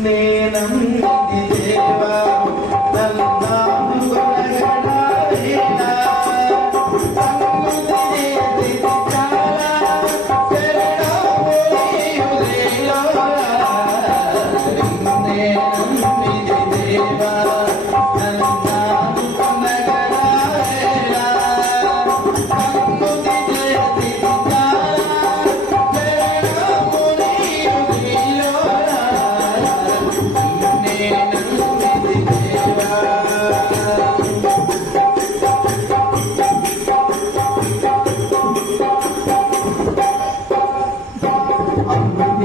Yeah.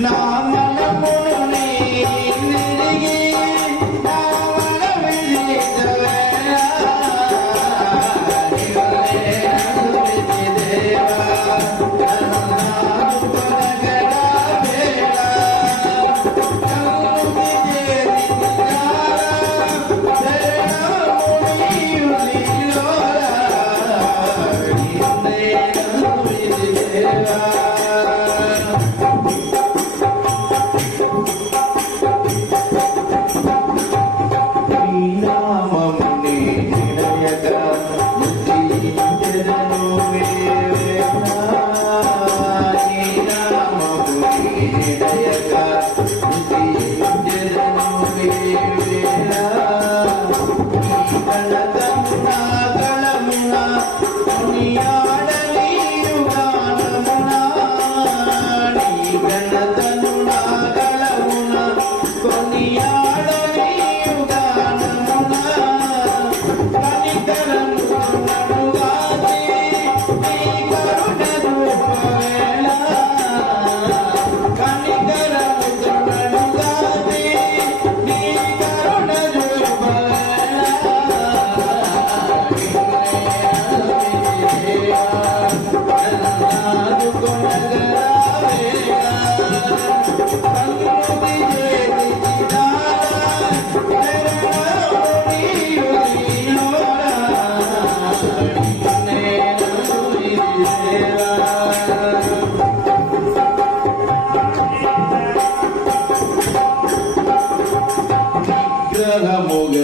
நான் Yeah. ಮುಗ